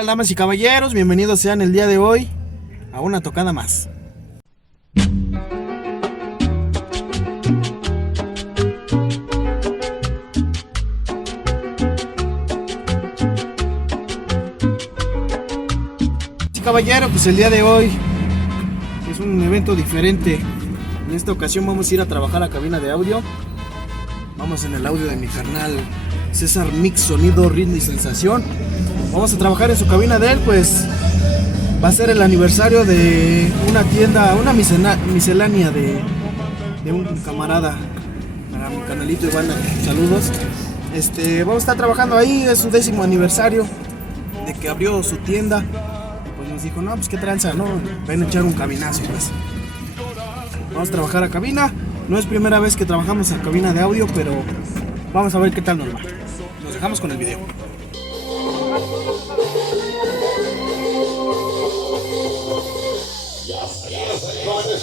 Hola, damas y caballeros, bienvenidos sean el día de hoy a una tocada más. Sí, caballero, pues el día de hoy es un evento diferente. En esta ocasión vamos a ir a trabajar a cabina de audio. Vamos en el audio de mi carnal César Mix, sonido, ritmo y sensación. Vamos a trabajar en su cabina de él, pues va a ser el aniversario de una tienda, una miscelánea de un camarada. Para mi canalito y banda, saludos. Vamos a estar trabajando ahí, es su 10º aniversario de que abrió su tienda. Pues nos dijo, no, pues qué tranza, ¿no? Ven a echar un cabinazo, pues. Vamos a trabajar a cabina. No es primera vez que trabajamos a cabina de audio, pero vamos a ver qué tal nos va. Nos dejamos con el video.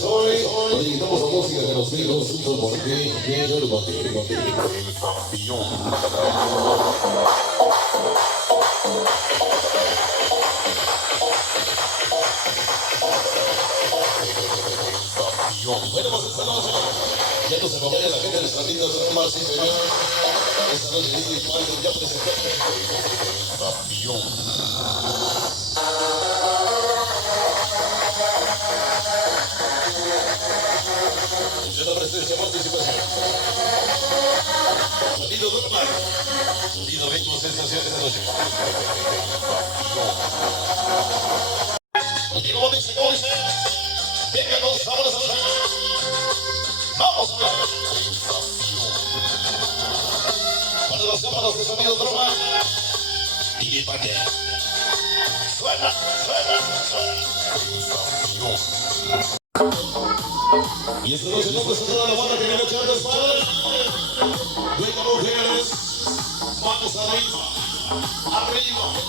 Hoy invitamos a música de los Beatles, porque bueno, pues esta noche ya nos acompaña la gente de nuestra linda zona más interior. Esta noche DJ Python ya presentó la presencia, participación. Sonido normal. Sonido ritmo, sensación esta noche. Y como dice, venga con sabores a la... Vamos a ver. Para las cámaras de sonido normal. DJ Paque. Suena. Y esta noche no pasa toda la banda que viene echando espadas. Venga, mujeres, manos arriba,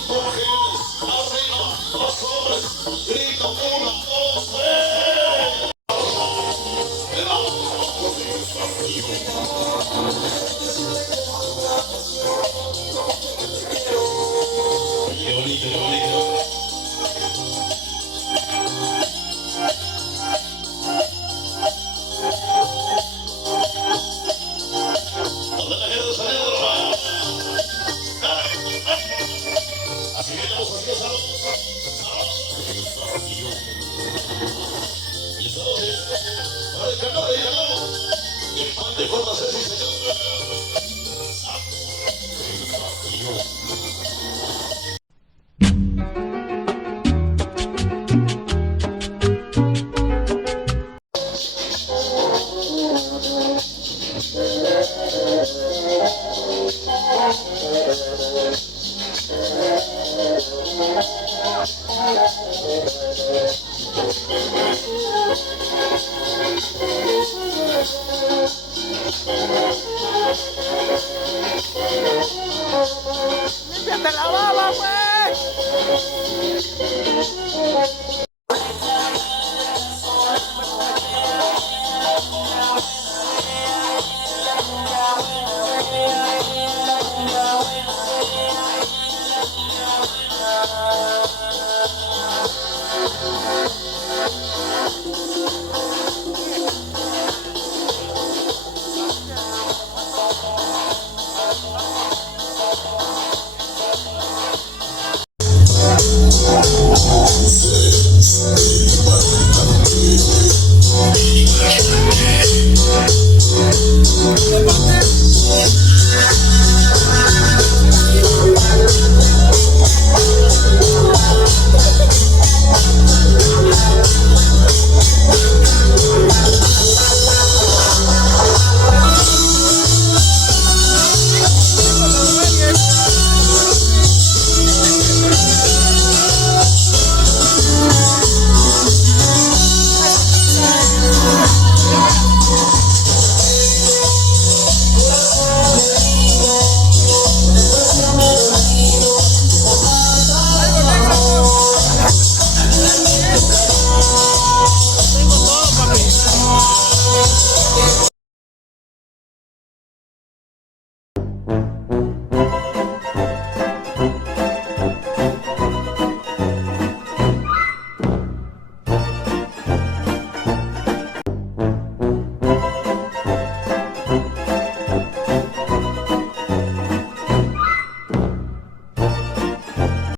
mujeres, arriba, los hombres, grito, 1, 2, 3. Qué bonito. Así que vamos a hacer y esta noche, para el canal de llamado, el pan de forma sencilla. ¡Límpiate la baba, pues!